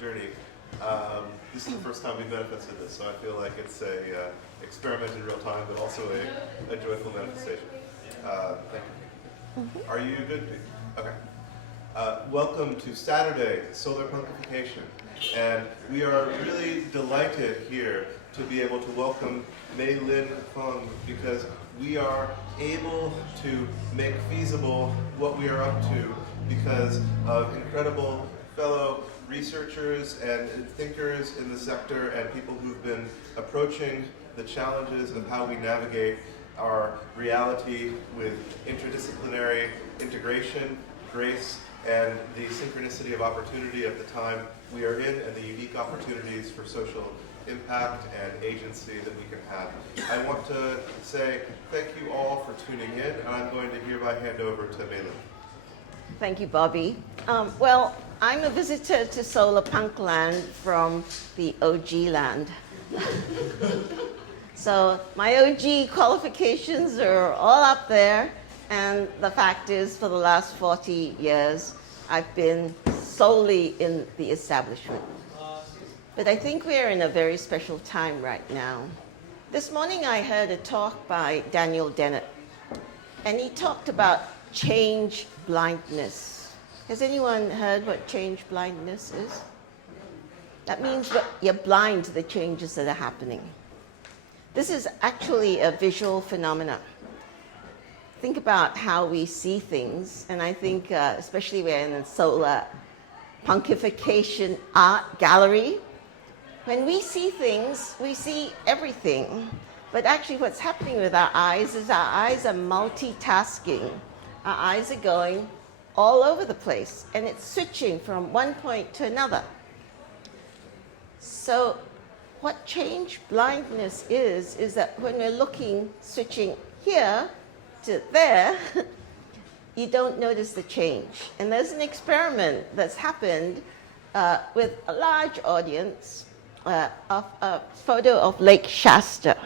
journey. This is the first time we've manifested this, so I feel like it's a experiment in real time, but also a joyful manifestation. Thank you. Are you good? Okay. Welcome to Saturday, Solar Punkification. And we are really delighted here to be able to welcome Mei Lin Fung, because we are able to make feasible what we are up to because of incredible fellow researchers and thinkers in the sector and people who've been approaching the challenges of how we navigate our reality with interdisciplinary integration, grace, and the synchronicity of opportunity of the time we are in and the unique opportunities for social impact and agency that we can have. I want to say thank you all for tuning in, and I'm going to hereby hand over to Mei Lin. Thank you, Bobby. Well, I'm a visitor to Solar Punk land from the OG land. So my OG qualifications are all up there, and the fact is, for the last 40 years, I've been solely in the establishment. But I think we're in a very special time right now. This morning I heard a talk by Daniel Dennett, and he talked about change blindness. Has anyone heard what change blindness is? That means that you're blind to the changes that are happening. This is actually a visual phenomenon. Think about how we see things, and I think especially we're in a solar punkification art gallery. When we see things, we see everything. But actually what's happening with our eyes is our eyes are multitasking. Our eyes are going all over the place, and it's switching from one point to another. So what change blindness is that when we're looking, switching here to there, you don't notice the change. And there's an experiment that's happened with a large audience of a photo of Lake Shasta.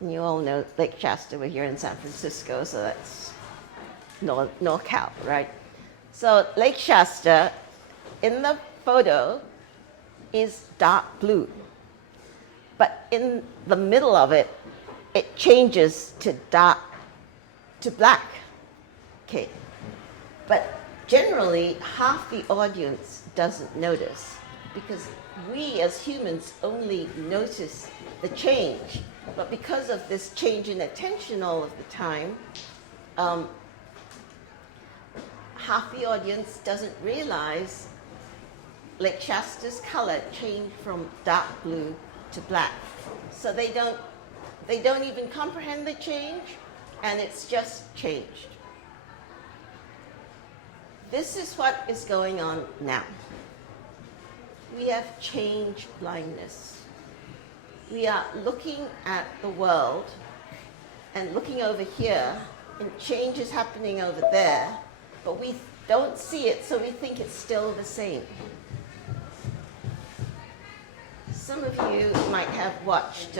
And you all know Lake Shasta. We're here in San Francisco, so that's NorCal, right? So Lake Shasta, in the photo, is dark blue. But in the middle of it, it changes to black. Okay. But generally, half the audience doesn't notice, because we as humans only notice the change. But because of this change in attention all of the time, half the audience doesn't realize Lake Shasta's color changed from dark blue to black. So they don't even comprehend the change, and it's just changed. This is what is going on now. We have change blindness. We are looking at the world and looking over here, and change is happening over there, but we don't see it, so we think it's still the same. Some of you might have watched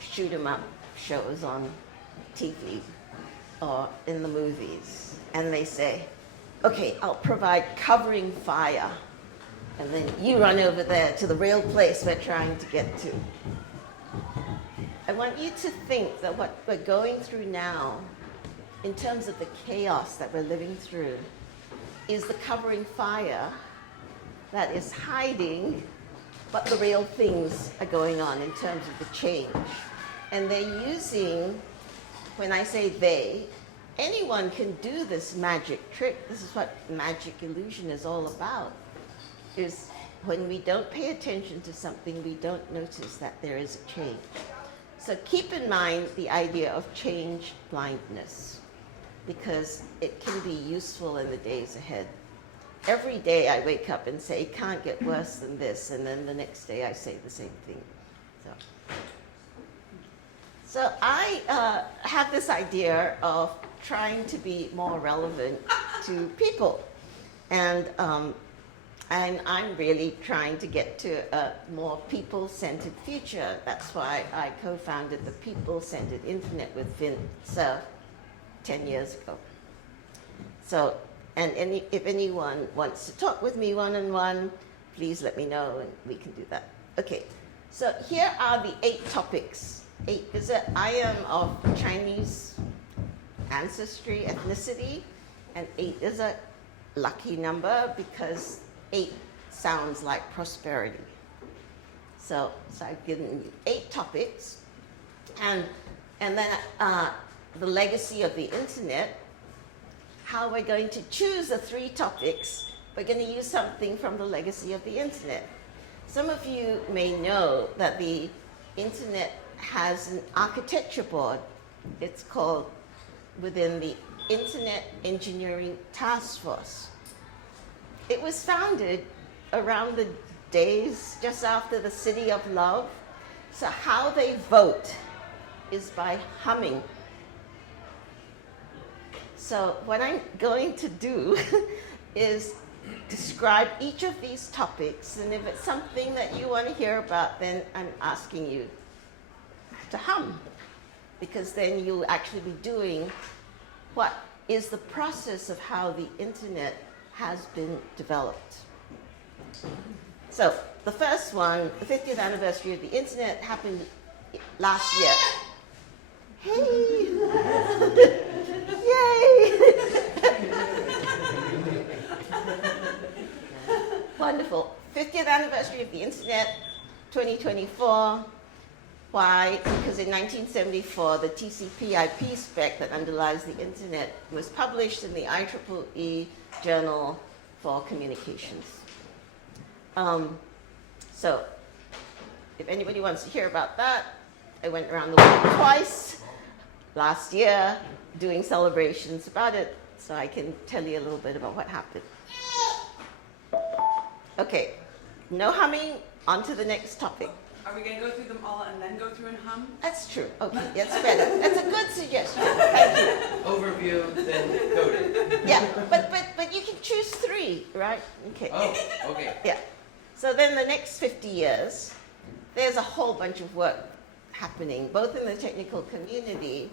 shoot 'em up shows on TV or in the movies, and they say, okay, I'll provide covering fire, and then you run over there to the real place we're trying to get to. I want you to think that what we're going through now, in terms of the chaos that we're living through, is the covering fire that is hiding, but the real things are going on in terms of the change. And they're using, when I say they, anyone can do this magic trick. This is what magic illusion is all about, is when we don't pay attention to something, we don't notice that there is a change. So keep in mind the idea of change blindness, because it can be useful in the days ahead. Every day I wake up and say, it can't get worse than this, and then the next day I say the same thing. So I have this idea of trying to be more relevant to people. And I'm really trying to get to a more people-centered future. That's why I co-founded the People-Centered Internet with Vint Cerf 10 years ago. So And if anyone wants to talk with me one-on-one, please let me know and we can do that. Okay, so here are the 8 topics. 8 is that I am of Chinese ancestry, ethnicity, and 8 is a lucky number because 8 sounds like prosperity. So I've given you 8 topics, and then the legacy of the internet. How we're going to choose the 3 topics, we're going to use something from the legacy of the internet. Some of you may know that the internet has an architecture board. It's called within the Internet Engineering Task Force. It was founded around the days just after the City of Love. So how they vote is by humming. So what I'm going to do is describe each of these topics, and if it's something that you want to hear about, then I'm asking you to hum, because then you'll actually be doing what is the process of how the internet has been developed. So the first one, the 50th anniversary of the internet, happened last year. Hey! Yay! Wonderful. 50th anniversary of the internet, 2024. Why? Because in 1974, the TCP/IP spec that underlies the internet was published in the IEEE Journal for Communications. So, if anybody wants to hear about that, I went around the world twice last year doing celebrations about it, so I can tell you a little bit about what happened. Okay, no humming, on to the next topic. Are we going to go through them all and then go through and hum? That's true. Okay, that's better. That's a good suggestion. Thank you. Overview, then coding. Yeah, but you can choose 3, right? Okay. Oh, okay. Yeah. So then the next 50 years, there's a whole bunch of work happening, both in the technical community,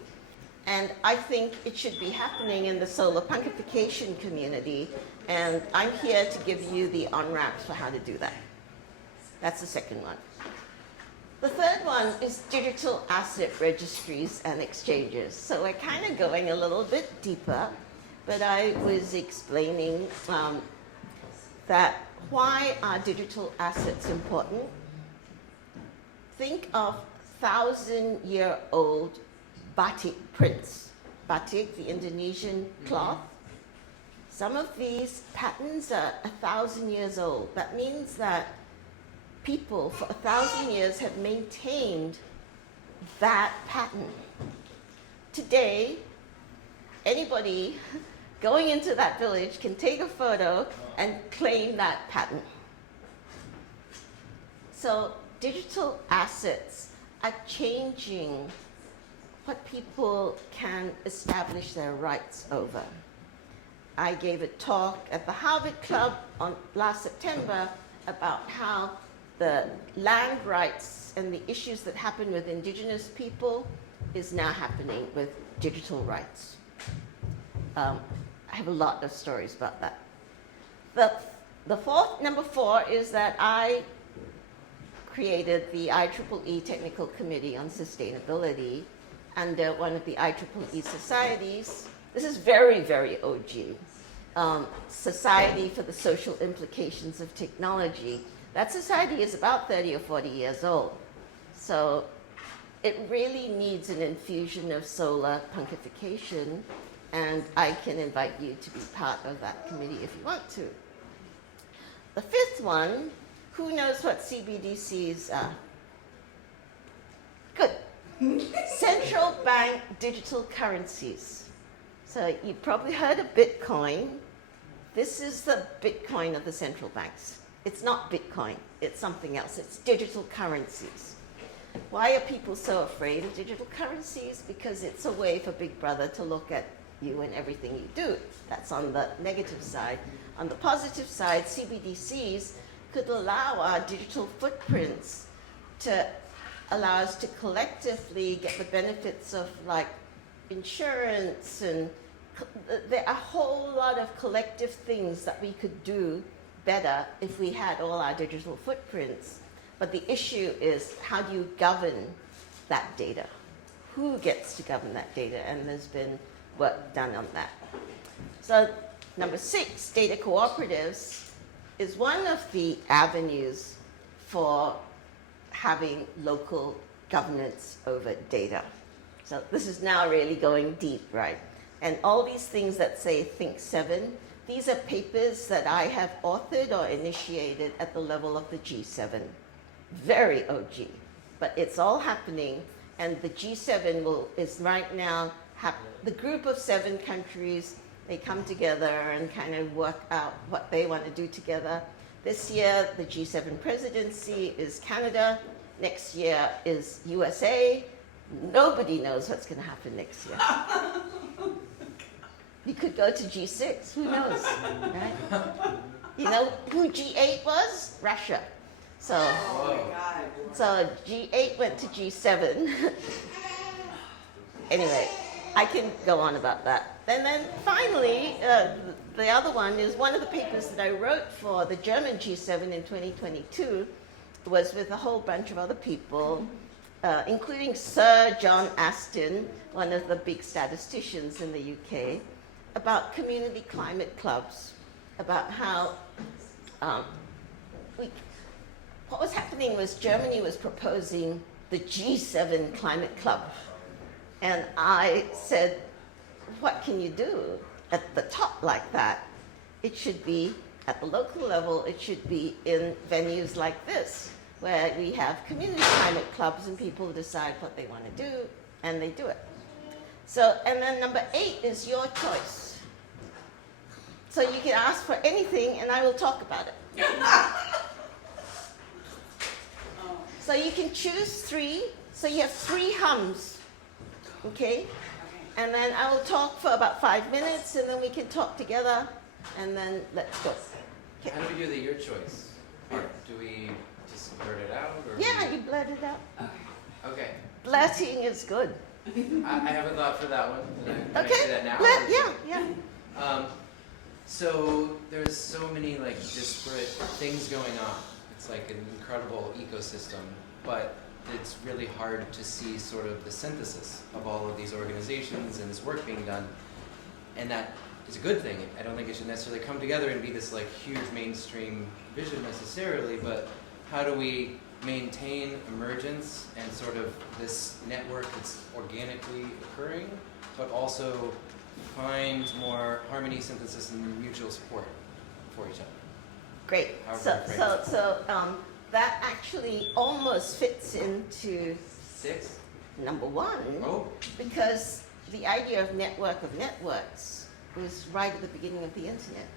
and I think it should be happening in the solar punkification community, and I'm here to give you the on-ramps for how to do that. That's the second one. The third one is digital asset registries and exchanges. So we're kind of going a little bit deeper, but I was explaining that why are digital assets important? Think of 1,000-year-old batik prints. Batik, the Indonesian cloth. Some of these patterns are 1,000 years old. That means that people for 1,000 years have maintained that pattern. Today, anybody going into that village can take a photo and claim that pattern. So digital assets are changing what people can establish their rights over. I gave a talk at the Harvard Club last September about how the land rights and the issues that happen with indigenous people is now happening with digital rights. I have a lot of stories about that. Number 4 is that I created the IEEE Technical Committee on Sustainability under one of the IEEE societies. This is very, very OG. Society for the Social Implications of Technology. That society is about 30 or 40 years old. So it really needs an infusion of solar punkification, and I can invite you to be part of that committee if you want to. The 5th one, who knows what CBDCs are? Good. Central bank digital currencies. So you probably heard of Bitcoin. This is the Bitcoin of the central banks. It's not Bitcoin, it's something else. It's digital currencies. Why are people so afraid of digital currencies? Because it's a way for Big Brother to look at you and everything you do. That's on the negative side. On the positive side, CBDCs could allow our digital footprints to allow us to collectively get the benefits of like insurance and there are a whole lot of collective things that we could do better if we had all our digital footprints. But the issue is, how do you govern that data? Who gets to govern that data? And there's been work done on that. So number 6, data cooperatives is one of the avenues for having local governance over data. So this is now really going deep, right? And all these things that say Think 7, these are papers that I have authored or initiated at the level of the G7. Very OG, but it's all happening, and the G7 is right now, the group of 7 countries, they come together and kind of work out what they want to do together. This year, the G7 presidency is Canada. Next year is USA. Nobody knows what's going to happen next year. You could go to G6, who knows, right? You know who G8 was? Russia. So, Oh my God. so G8 went to G7. Anyway, I can go on about that. And then finally, the other one is one of the papers that I wrote for the German G7 in 2022 was with a whole bunch of other people, including Sir John Aston, one of the big statisticians in the UK, about community climate clubs, about how what was happening was Germany was proposing the G7 climate club. And I said, what can you do at the top like that? It should be at the local level, it should be in venues like this, where we have community climate clubs and people decide what they want to do, and they do it. So, and then number 8 is your choice. So you can ask for anything, and I will talk about it. So you can choose 3. So you have 3 hums, okay? And then I will talk for about 5 minutes, and then we can talk together, and then let's go. Okay. How do we do the your choice part? Do we just blurt it out? Or Yeah, you blurt it out. Okay. Blurting is good. I have a thought for that one. Can I Okay. say that now? Yeah. So there's so many like disparate things going on. It's like an incredible ecosystem, but it's really hard to see sort of the synthesis of all of these organizations and this work being done. And that is a good thing. I don't think it should necessarily come together and be this like huge mainstream vision necessarily, but how do we maintain emergence and sort of this network that's organically occurring, but also find more harmony, synthesis, and mutual support for each other? Great. However you frame it. That actually almost fits into 6? number 1, Oh, because the idea of network of networks was right at the beginning of the internet.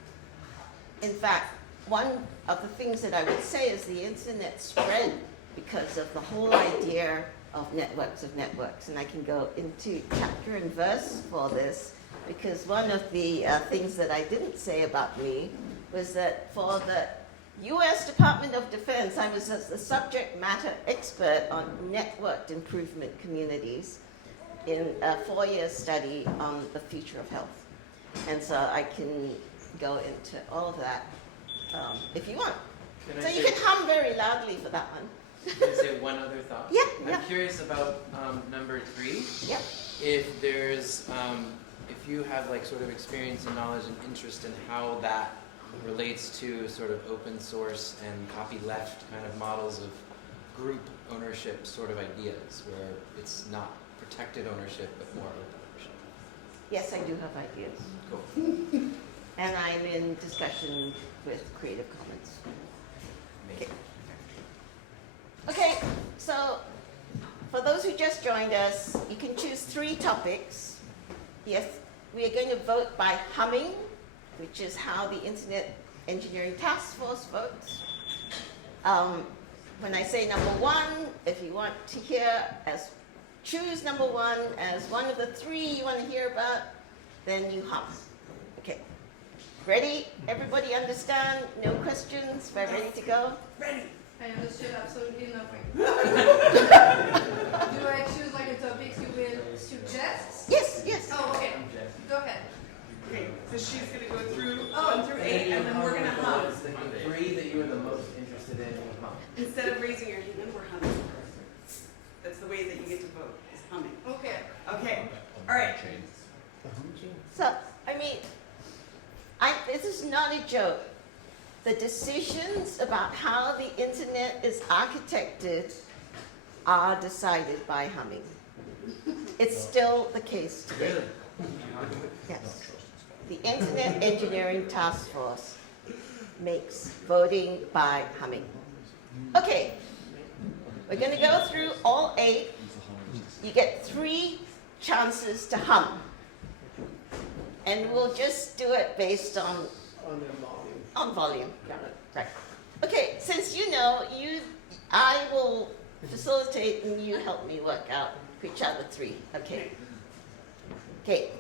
In fact, one of the things that I would say is the internet spread because of the whole idea of networks, and I can go into chapter and verse for this, because one of the things that I didn't say about me was that for the U.S. Department of Defense, I was a subject matter expert on networked improvement communities in a 4-year study on the future of health. And so I can go into all of that if you want. can So I you say, can hum very loudly for that one. can I say one other thought? Yeah, I'm yeah. curious about number 3. Yep. If there's, if you have like sort of experience and knowledge and interest in how that relates to sort of open source and copyleft kind of models of group ownership sort of ideas, where it's not protected ownership but more open ownership. Yes, I do have ideas. Cool. And I'm in discussion with Creative Commons. Amazing. Okay, so for those who just joined us, you can choose 3 topics. Yes, we are going to vote by humming, which is how the Internet Engineering Task Force votes. When I say number 1, if you want to hear choose number 1 as one of the 3 you want to hear about, then you hum. Okay. Ready? Everybody understand? No questions? We're ready to go? Ready. I understood absolutely nothing. Do I choose like the topics you will suggest? Yes, yes. Oh, okay. Go ahead. Okay, so she's gonna go through 1 through 8, and then we're gonna hum. The 3 that you are the most interested in, you hum. Instead of raising your hand, we're humming. That's the way that you get to vote, is humming. Okay. Okay, all right. So, I mean, this is not a joke. The decisions about how the internet is architected are decided by humming. It's still the case today. Yes. The Internet Engineering Task Force makes voting by humming. Okay, we're going to go through all 8. You get 3 chances to hum. And we'll just do it based on volume. Right. Okay, since you know, I will facilitate and you help me work out which are the 3. Okay. Okay.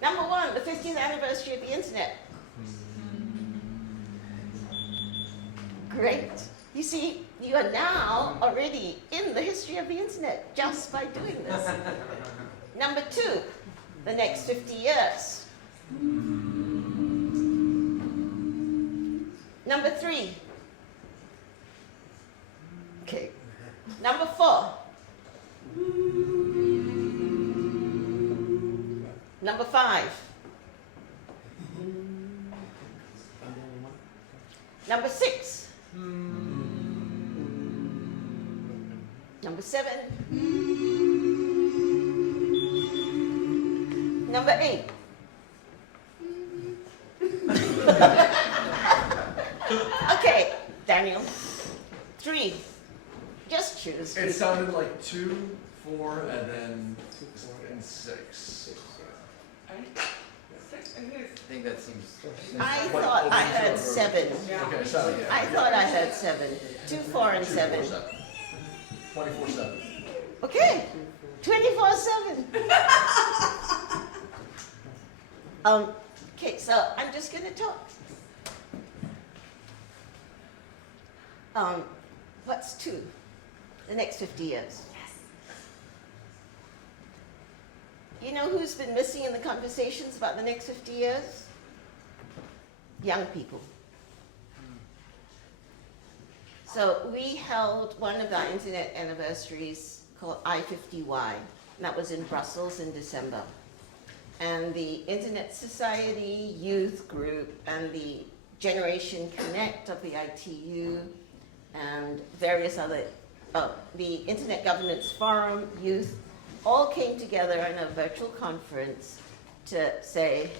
Number 1, the 50th anniversary of the internet. Great. You see, you are now already in the history of the internet just by doing this. Number 2, the next 50 years. Number 3. Okay. Number 4. Number 5. Number 6. Number 7. Number 8. Okay, Daniel. 3. Just choose. It sounded like 2, 4, and then 6. I think that seems. I thought I heard 7. Okay, 7. I thought I heard 7. 2, 4, and 7. 24/7. Okay, 24/7. Okay, so I'm just going to talk. What's 2? The next 50 years. Yes. You know who's been missing in the conversations about the next 50 years? Young people. So we held one of our internet anniversaries called I50Y, and that was in Brussels in December. And the Internet Society Youth Group and the Generation Connect of the ITU and various other, the Internet Governance Forum, youth, all came together in a virtual conference to say,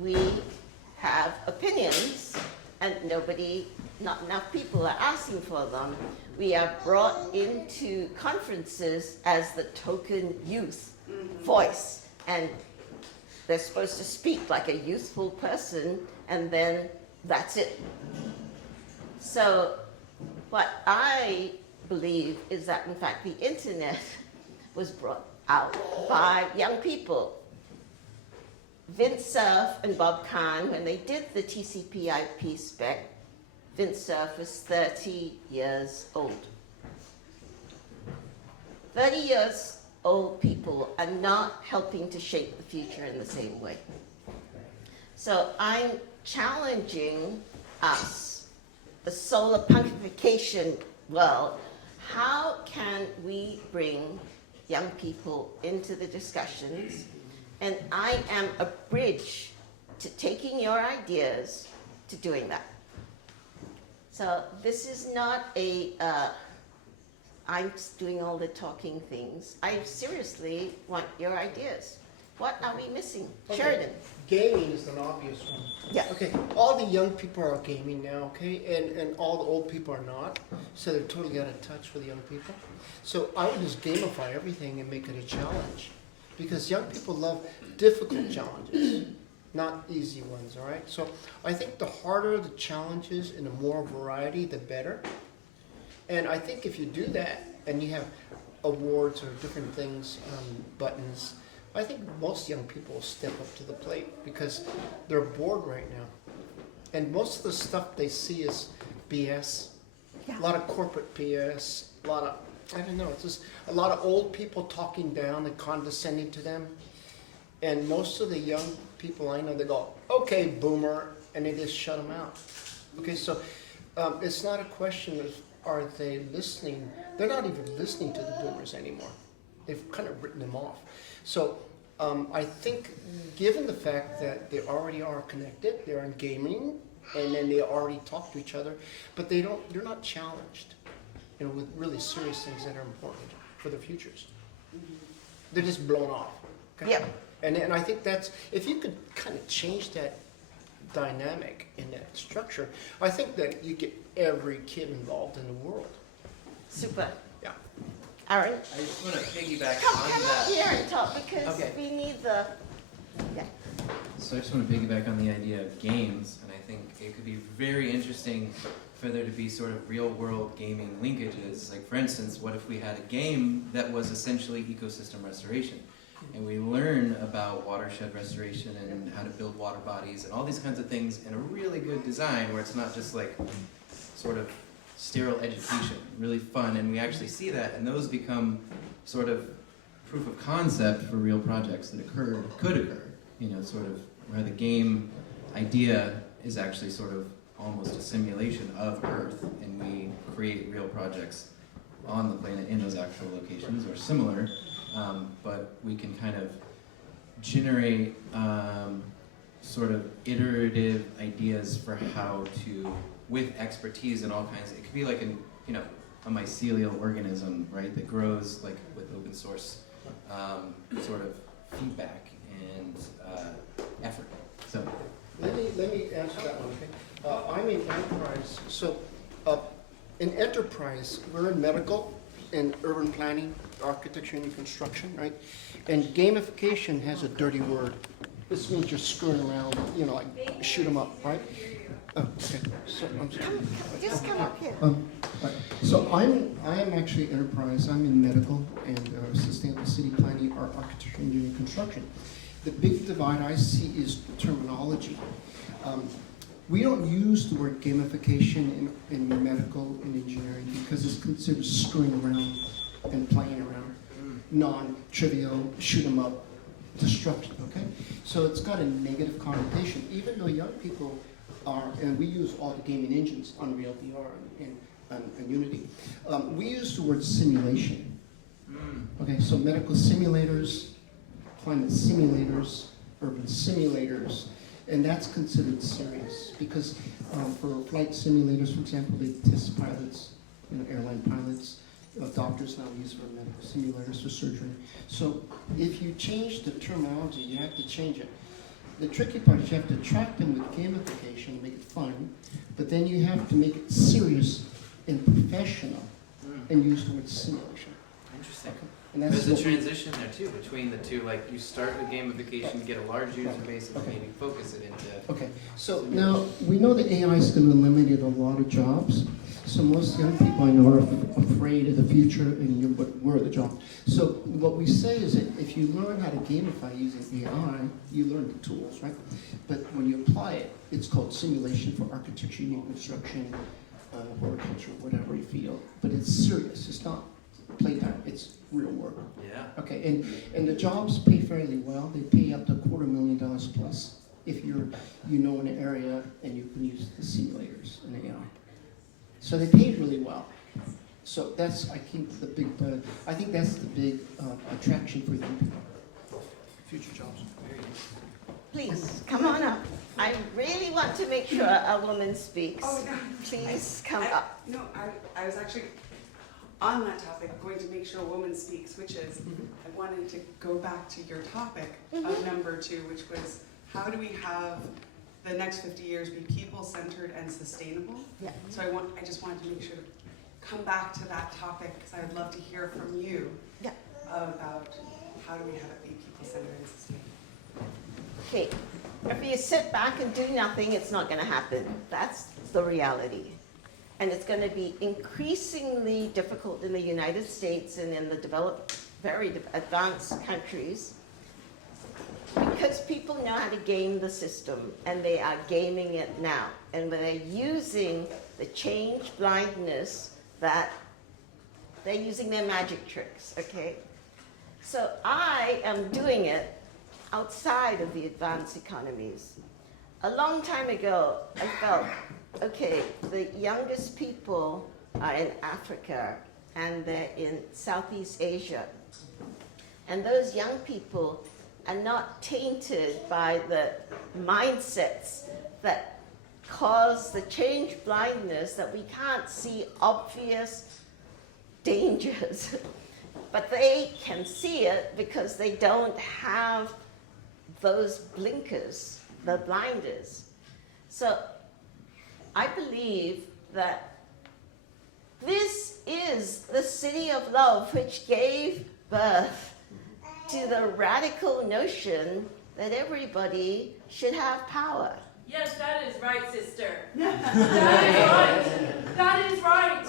we have opinions and not enough people are asking for them. We are brought into conferences as the token youth voice, and they're supposed to speak like a youthful person, and then that's it. So what I believe is that, in fact, the internet was brought out by young people. Vint Cerf and Bob Kahn, when they did the TCP/IP spec, Vint Cerf was 30 years old. 30 years old people are not helping to shape the future in the same way. So I'm challenging us, the solar punkification world. How can we bring young people into the discussions? And I am a bridge to taking your ideas to doing that. So this is not a, I'm doing all the talking things. I seriously want your ideas. What are we missing? Okay. Sheridan. Gaming is an obvious one. Yeah. Okay, all the young people are gaming now, okay, and all the old people are not, so they're totally out of touch with young people. So I would just gamify everything and make it a challenge, because young people love difficult challenges, not easy ones, all right? So I think the harder the challenges and the more variety, the better. And I think if you do that, and you have awards or different things, buttons, I think most young people will step up to the plate because they're bored right now. And most of the stuff they see is BS. Yeah. A lot of corporate BS, a lot of, I don't know, it's just a lot of old people talking down and condescending to them. And most of the young people I know, they go, okay, boomer, and they just shut them out. Okay, so it's not a question of are they listening. They're not even listening to the boomers anymore. They've kind of written them off. So I think given the fact that they already are connected, they're in gaming, and then they already talk to each other, but they're not challenged, with really serious things that are important for their futures. They're just blown off. Okay? Yep. And I think that's, if you could kind of change that dynamic in that structure, I think that you get every kid involved in the world. Super. Yeah. Aaron, I just want to piggyback come on up that. here and talk because Okay. we need the, yeah. So I just want to piggyback on the idea of games, and I think it could be very interesting for there to be sort of real-world gaming linkages. Like, for instance, what if we had a game that was essentially ecosystem restoration? And we learn about watershed restoration and how to build water bodies and all these kinds of things in a really good design where it's not just like sort of sterile education, really fun, and we actually see that, and those become sort of proof of concept for real projects that could occur, sort of where the game idea is actually sort of almost a simulation of Earth, and we create real projects on the planet in those actual locations or similar, but we can kind of generate sort of iterative ideas for how to, with expertise in all kinds. It could be like a mycelial organism, right, that grows like with open source sort of feedback and effort. So Let me answer that one, okay? I'm in enterprise, so in enterprise, we're in medical, in urban planning, architecture and construction, right? And gamification has a dirty word. This means you're screwing around, like shoot 'em up, right? Oh, okay. So, I'm sorry. Just come up here. Right. So I am actually enterprise. I'm in medical and sustainable city planning, architecture, engineering, construction. The big divide I see is terminology. We don't use the word gamification in medical and engineering because it's considered screwing around and playing around, non-trivial, shoot 'em up, destruction. Okay, so it's got a negative connotation, even though young people are, and we use all the gaming engines, Unreal VR and Unity. We use the word simulation. Okay, so medical simulators, climate simulators, urban simulators, and that's considered serious because for flight simulators, for example, they test pilots, airline pilots. Doctors now use for medical simulators for surgery. So if you change the terminology, you have to change it. The tricky part is you have to attract them with gamification, make it fun, but then you have to make it serious and professional and use the word simulation. interesting. And that's There's a what transition there too between the two. Like you start with gamification, get a large user base, and Okay. maybe focus it into. Okay, so now we know that AI is going to eliminate a lot of jobs. So most young people I know are afraid of the future and what were the jobs. So what we say is that if you learn how to gamify using AI, you learn the tools, right? But when you apply it, it's called simulation for architecture, new construction, horticulture, whatever you feel. But it's serious. It's not playtime. It's real work. Yeah. Okay, and the jobs pay fairly well. They pay up to $250,000 plus if in an area and you can use the simulators and AI. So they pay really well. So that's, I think, the big attraction for young people. Future jobs. Please, come on up. I really want to make sure a woman speaks. Oh, no. Please come I up. was actually on that topic, going to make sure a woman speaks, which is, I wanted to go back to your topic of number 2, which was, how do we have the next 50 years be people-centered and sustainable? Yeah. So I just wanted to make sure to come back to that topic, because I'd love to hear from you Yeah. about how do we have it be people-centered and sustainable. Okay, if you sit back and do nothing, it's not going to happen. That's the reality. And it's going to be increasingly difficult in the United States and in the developed, very advanced countries because people know how to game the system, and they are gaming it now. And they're using the change blindness that they're using their magic tricks, okay? So I am doing it outside of the advanced economies. a long time ago, I felt, okay, the youngest people are in Africa and they're in Southeast Asia. And those young people are not tainted by the mindsets that cause the change blindness that we can't see obvious dangers. But they can see it because they don't have those blinkers, the blinders. So I believe that this is the city of love which gave birth to the radical notion that everybody should have power. Yes, that is right, sister. That is right. That is right.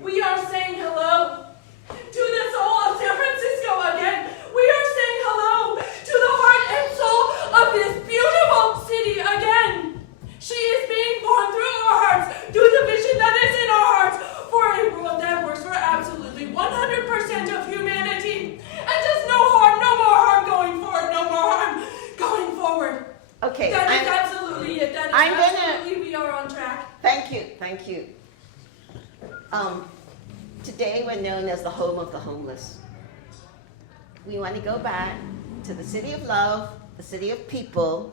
We are saying hello to the soul of San Francisco again. We are saying hello to the heart and soul of this beautiful city again. She is being born through our hearts, through the vision that is in our hearts, for a world that works for absolutely 100% of humanity. And just no harm, no more harm going forward, no more harm going forward. Okay, That is absolutely it. That is absolutely, we are on track. Thank you, thank you. Today we're known as the home of the homeless. We want to go back to the city of love, the city of people,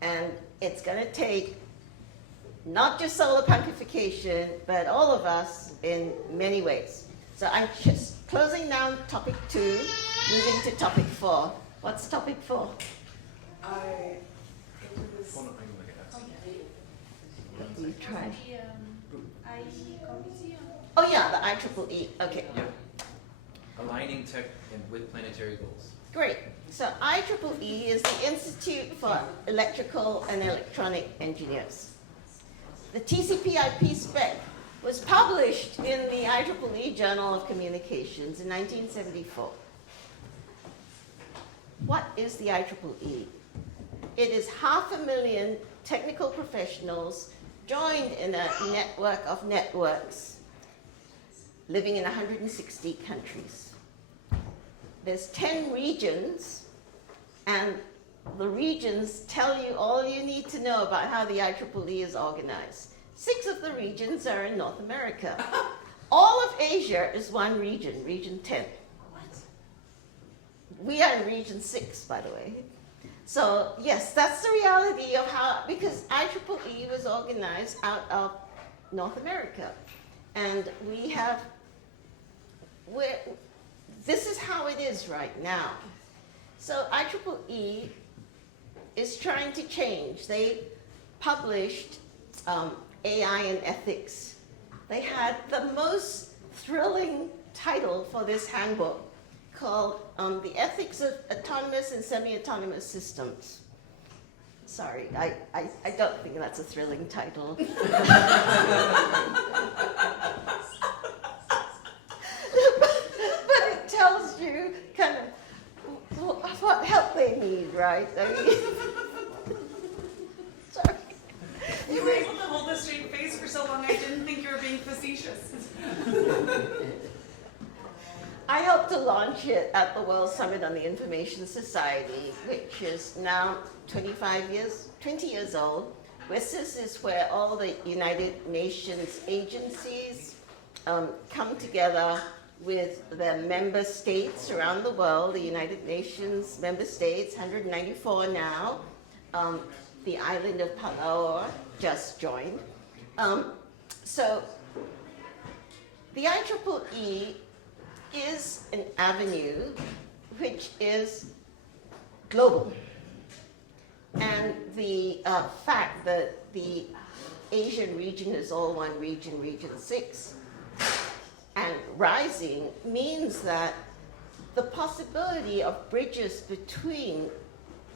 and it's going to take not just solar pontification, but all of us in many ways. So I'm just closing down topic 2, moving to topic 4. What's topic 4? You tried. Oh yeah, the IEEE. Okay. Yeah. Aligning tech and with planetary goals. Great. So IEEE is the Institute for Electrical and Electronic Engineers. The TCP/IP spec was published in the IEEE Journal of Communications in 1974. What is the IEEE? It is 500,000 technical professionals joined in a network of networks living in 160 countries. There's 10 regions, and the regions tell you all you need to know about how the IEEE is organized. 6 of the regions are in North America. All of Asia is one region, region 10. We are in region 6, by the way. So yes, that's the reality of how, because IEEE was organized out of North America. And this is how it is right now. So IEEE is trying to change. They published AI and ethics. They had the most thrilling title for this handbook called The Ethics of Autonomous and Semi-Autonomous Systems. Sorry, I don't think that's a thrilling title. But it tells you kind of what help they need, right? I mean, sorry. You were able to hold a straight face for so long, I didn't think you were being facetious. I helped to launch it at the World Summit on the Information Society, which is now 20 years old. This is where all the United Nations agencies come together with the member states around the world, the United Nations member states, 194 now. The island of Palau just joined. So the IEEE is an avenue which is global. And the fact that the Asian region is all one region, region 6, and rising means that the possibility of bridges between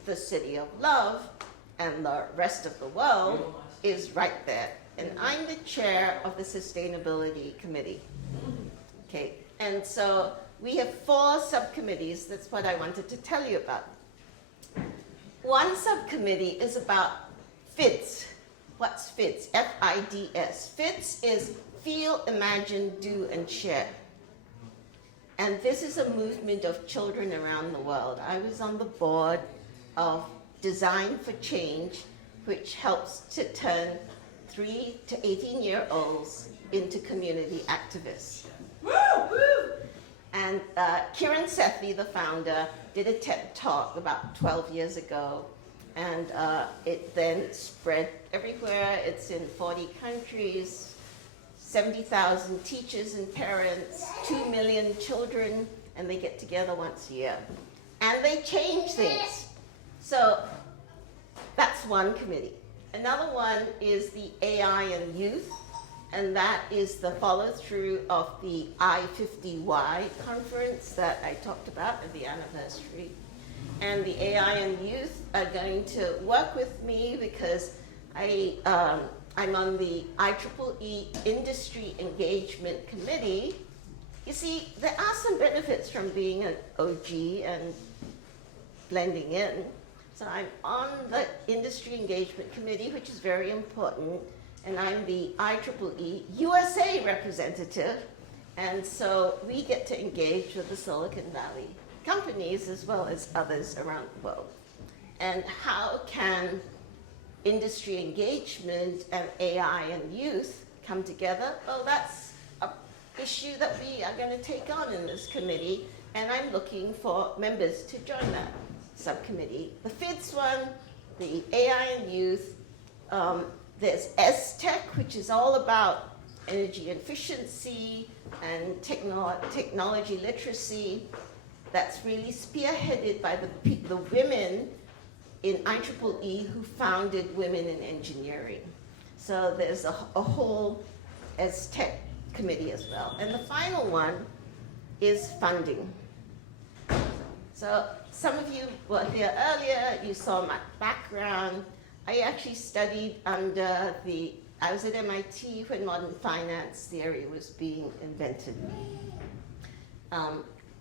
the city of love and the rest of the world is right there. And I'm the chair of the Sustainability Committee. Okay, and so we have 4 subcommittees. That's what I wanted to tell you about. One subcommittee is about FIDS. What's FIDS? F-I-D-S. FIDS is feel, imagine, do, and share. And this is a movement of children around the world. I was on the board of Design for Change, which helps to turn 3 to 18-year-olds into community activists. Woo! Woo! And Kiran Sethi, the founder, did a TED Talk about 12 years ago, and it then spread everywhere. It's in 40 countries, 70,000 teachers and parents, 2 million children, and they get together once a year. And they change things. So that's one committee. Another one is the AI and youth, and that is the follow-through of the I-50Y conference that I talked about at the anniversary. And the AI and youth are going to work with me because I'm on the IEEE Industry Engagement Committee. You see, there are some benefits from being an OG and blending in. So I'm on the Industry Engagement Committee, which is very important, and I'm the IEEE USA representative, and so we get to engage with the Silicon Valley companies as well as others around the world. And how can industry engagement and AI and youth come together? Well, that's an issue that we are going to take on in this committee, and I'm looking for members to join that subcommittee. The fifth one, the AI and youth, there's STech, which is all about energy efficiency and technology literacy. That's really spearheaded by the women in IEEE who founded Women in Engineering. So there's a whole STech committee as well. And the final one is funding. So some of you were here earlier, you saw my background. I actually studied under I was at MIT when modern finance theory was being invented.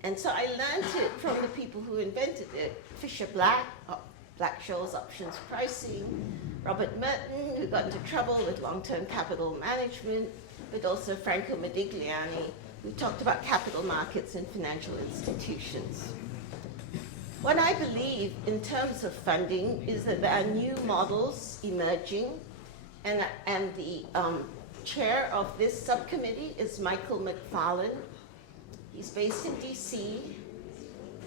And so I learned it from the people who invented it. Fisher Black, Black-Scholes options pricing, Robert Merton, who got into trouble with long-term capital management, but also Franco Modigliani, who talked about capital markets and financial institutions. What I believe in terms of funding is that there are new models emerging, and the chair of this subcommittee is Michael McFarland. He's based in DC.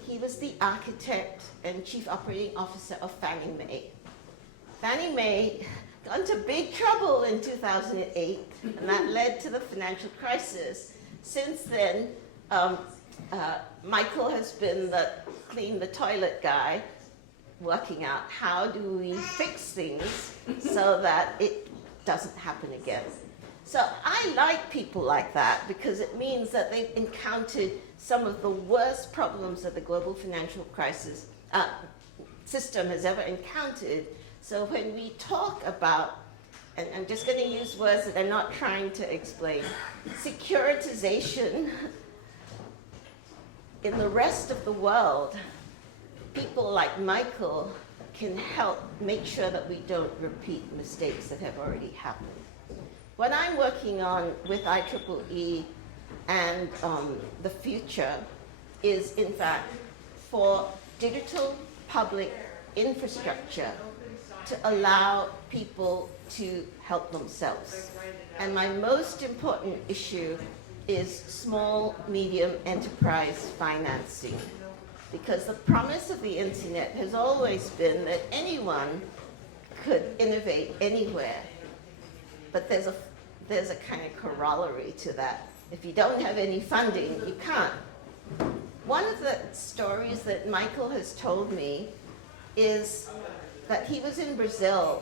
He was the architect and chief operating officer of Fannie Mae. Fannie Mae got into big trouble in 2008, and that led to the financial crisis. Since then, Michael has been the clean the toilet guy, working out how do we fix things so that it doesn't happen again. So I like people like that because it means that they've encountered some of the worst problems that the global financial crisis system has ever encountered. So when we talk about, and I'm just going to use words that I'm not trying to explain, securitization in the rest of the world, people like Michael can help make sure that we don't repeat mistakes that have already happened. What I'm working on with IEEE and the future is, in fact, for digital public infrastructure to allow people to help themselves. And my most important issue is small, medium enterprise financing. Because the promise of the internet has always been that anyone could innovate anywhere. But there's a kind of corollary to that. If you don't have any funding, you can't. One of the stories that Michael has told me is that he was in Brazil,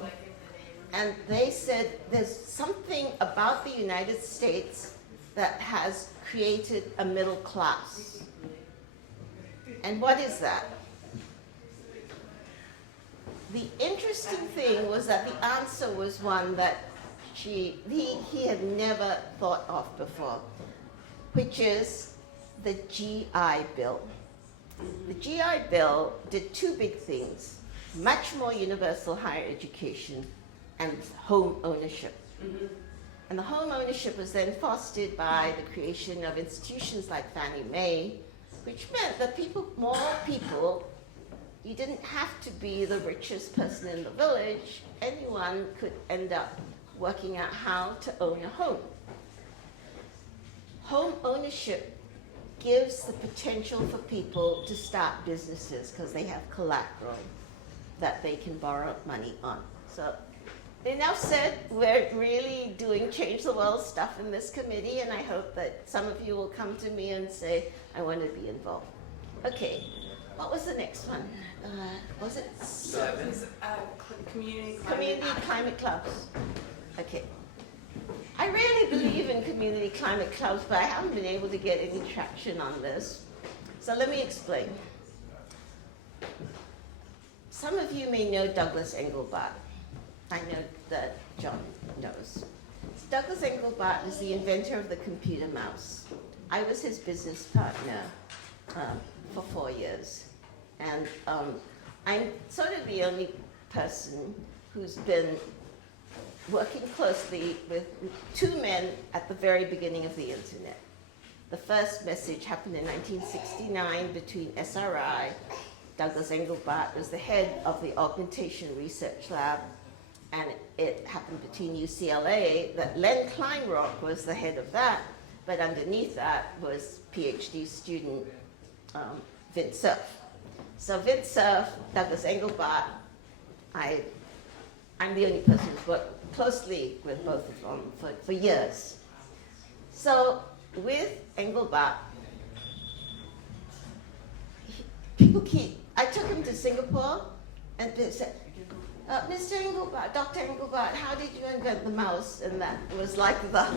and they said there's something about the United States that has created a middle class. And what is that? The interesting thing was that the answer was one that he had never thought of before, which is the GI Bill. The GI Bill did two big things: much more universal higher education and home ownership. Mm-hmm. And the home ownership was then fostered by the creation of institutions like Fannie Mae, which meant that more people you didn't have to be the richest person in the village. Anyone could end up working out how to own a home. Home ownership gives the potential for people to start businesses because they have collateral that they can borrow money on. So, enough said, we're really doing change the world stuff in this committee, and I hope that some of you will come to me and say, I want to be involved. Okay, what was the next one? Was it? Seven. It's, community Climate clubs. Okay. I really believe in community climate clubs, but I haven't been able to get any traction on this. So let me explain. Some of you may know Douglas Engelbart. I know that John knows. Douglas Engelbart is the inventor of the computer mouse. I was his business partner for 4 years. And I'm sort of the only person who's been working closely with two men at the very beginning of the internet. The first message happened in 1969 between SRI. Douglas Engelbart was the head of the Augmentation Research Lab, and it happened between UCLA, that Len Kleinrock was the head of that, but underneath that was PhD student Vint Cerf. So Vint Cerf, Douglas Engelbart, I'm the only person who's worked closely with both of them for years. So with Engelbart, I took him to Singapore, and they said, Mr. Engelbart, Dr. Engelbart, how did you invent the mouse? And that was like the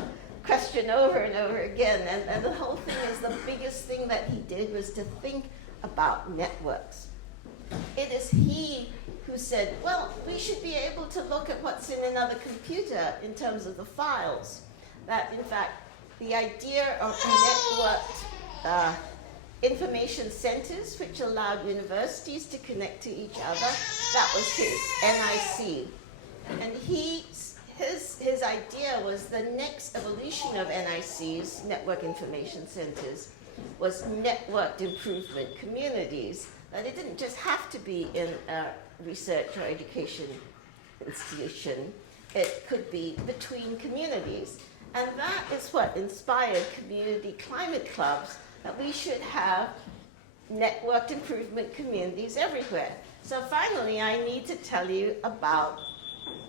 question over and over again. And the whole thing is, the biggest thing that he did was to think about networks. It is he who said, well, we should be able to look at what's in another computer in terms of the files. That, in fact, the idea of networked information centers, which allowed universities to connect to each other, that was his, NIC. And his idea was the next evolution of NICs, network information centers, was networked improvement communities. That it didn't just have to be in a research or education institution. It could be between communities. And that is what inspired community climate clubs, that we should have networked improvement communities everywhere. So finally, I need to tell you about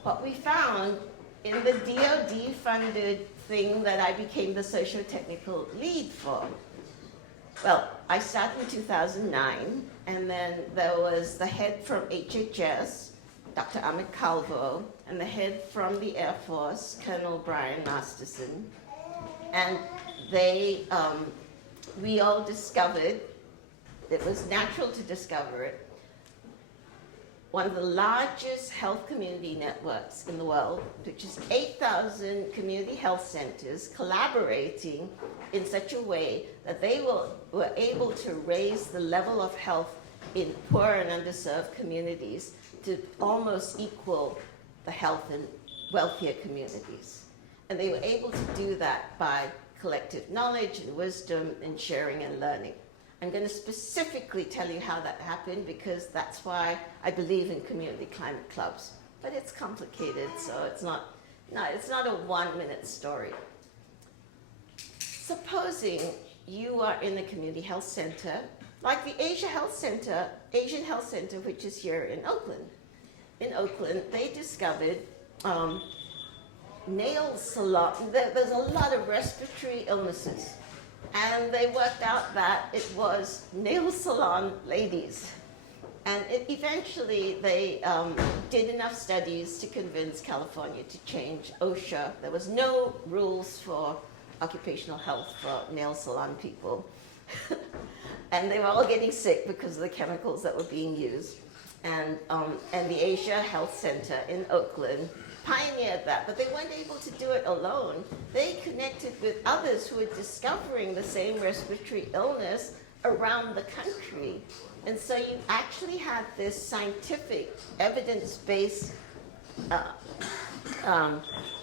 what we found in the DoD-funded thing that I became the socio-technical lead for. Well, I started in 2009, and then there was the head from HHS, Dr. Amit Calvo, and the head from the Air Force, Colonel Brian Masterson. And we all discovered, it was natural to discover it, one of the largest health community networks in the world, which is 8,000 community health centers collaborating in such a way that they were able to raise the level of health in poor and underserved communities to almost equal the health in wealthier communities. And they were able to do that by collective knowledge and wisdom and sharing and learning. I'm going to specifically tell you how that happened, because that's why I believe in community climate clubs. But it's complicated, so it's not a 1-minute story. Supposing you are in a community health center, like the Asian Health Center, which is here in Oakland. In Oakland, they discovered nail salon. There's a lot of respiratory illnesses. And they worked out that it was nail salon ladies. And eventually they did enough studies to convince California to change OSHA. There was no rules for occupational health for nail salon people. And they were all getting sick because of the chemicals that were being used. And the Asia Health Center in Oakland pioneered that, but they weren't able to do it alone. They connected with others who were discovering the same respiratory illness around the country. And so you actually had this scientific, evidence-based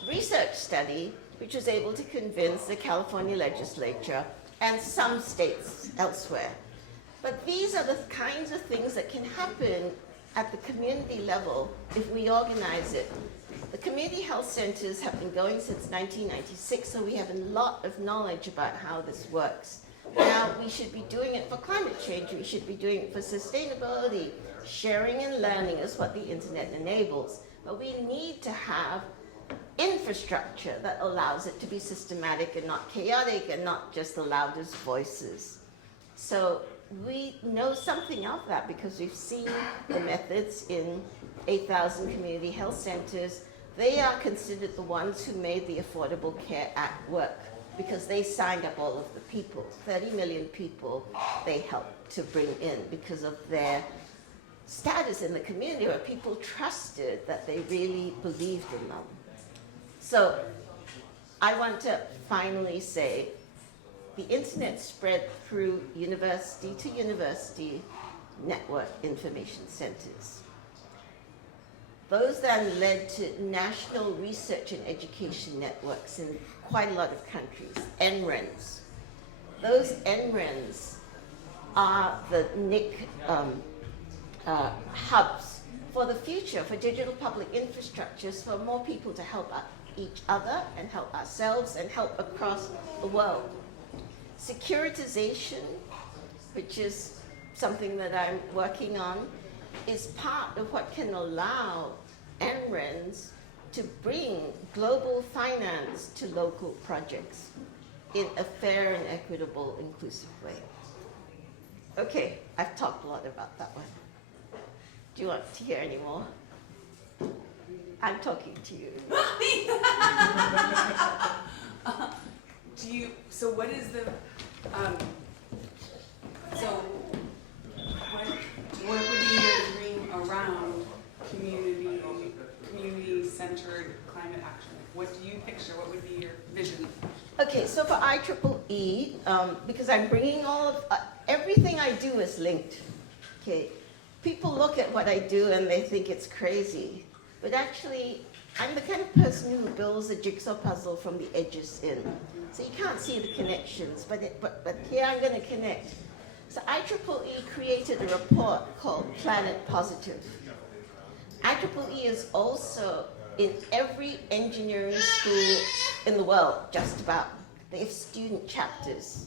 research study, which was able to convince the California legislature and some states elsewhere But these are the kinds of things that can happen at the community level if we organize it. The community health centers have been going since 1996, so we have a lot of knowledge about how this works. Now, we should be doing it for climate change, we should be doing it for sustainability. Sharing and learning is what the internet enables. But we need to have infrastructure that allows it to be systematic and not chaotic and not just the loudest voices. So we know something of that because we've seen the methods in 8,000 community health centers. They are considered the ones who made the Affordable Care Act work because they signed up all of the people. 30 million people they helped to bring in because of their status in the community where people trusted that they really believed in them. So I want to finally say the internet spread through university to university network information centers. Those then led to national research and education networks in quite a lot of countries, NRENs. Those NRENs are the NIC hubs for the future, for digital public infrastructures, for more people to help each other and help ourselves and help across the world. Securitization, which is something that I'm working on, is part of what can allow NRENs to bring global finance to local projects in a fair and equitable, inclusive way. Okay, I've talked a lot about that one. Do you want to hear any more? I'm talking to you. So what is the, what would be your dream around community-centered climate action? What do you picture? What would be your vision? Okay, so for IEEE, because I'm bringing all of, everything I do is linked, okay? People look at what I do and they think it's crazy, but actually, I'm the kind of person who builds a jigsaw puzzle from the edges in. So you can't see the connections, but here I'm going to connect. So IEEE created a report called Planet Positive. IEEE is also in every engineering school in the world, just about. They have student chapters.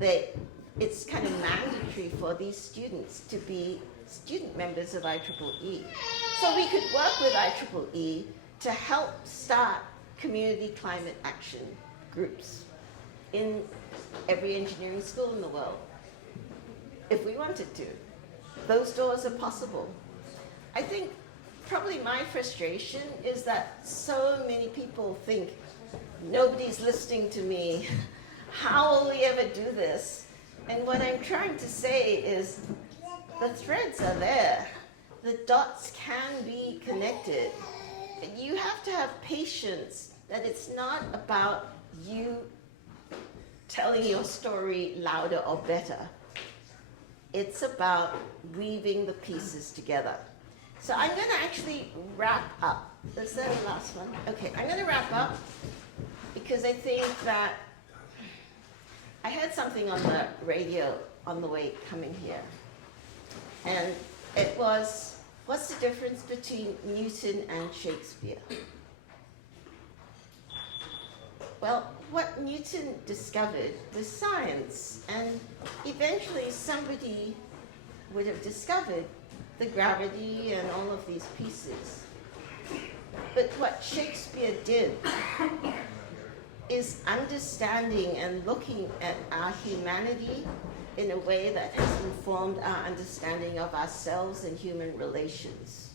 It's kind of mandatory for these students to be student members of IEEE. So we could work with IEEE to help start community climate action groups in every engineering school in the world, if we wanted to. Those doors are possible. I think probably my frustration is that so many people think nobody's listening to me. How will we ever do this? And what I'm trying to say is the threads are there. The dots can be connected. And you have to have patience that it's not about you telling your story louder or better. It's about weaving the pieces together. So I'm going to actually wrap up. Is that the last one? Okay, I'm going to wrap up because I think that I heard something on the radio on the way coming here. And it was, what's the difference between Newton and Shakespeare? Well, what Newton discovered was science, and eventually somebody would have discovered the gravity and all of these pieces. But what Shakespeare did is understanding and looking at our humanity in a way that has informed our understanding of ourselves and human relations.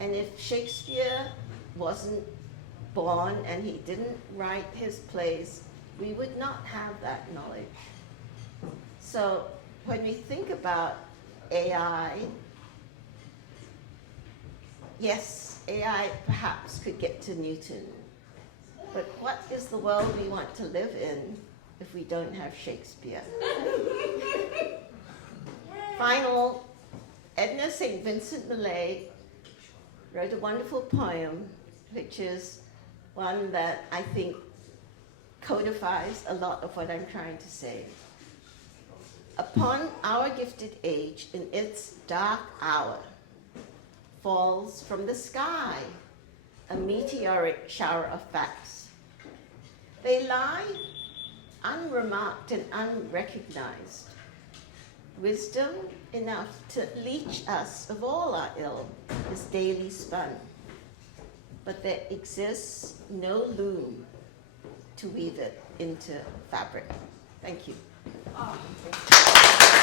And if Shakespeare wasn't born and he didn't write his plays, we would not have that knowledge. So when we think about AI, yes, AI perhaps could get to Newton, but what is the world we want to live in if we don't have Shakespeare? Final, Edna St. Vincent Millay wrote a wonderful poem, which is one that I think codifies a lot of what I'm trying to say. Upon our gifted age, in its dark hour, falls from the sky a meteoric shower of facts. They lie unremarked and unrecognized, wisdom enough to leach us of all our ill is daily spun. But there exists no loom to weave it into fabric. Thank you. Oh.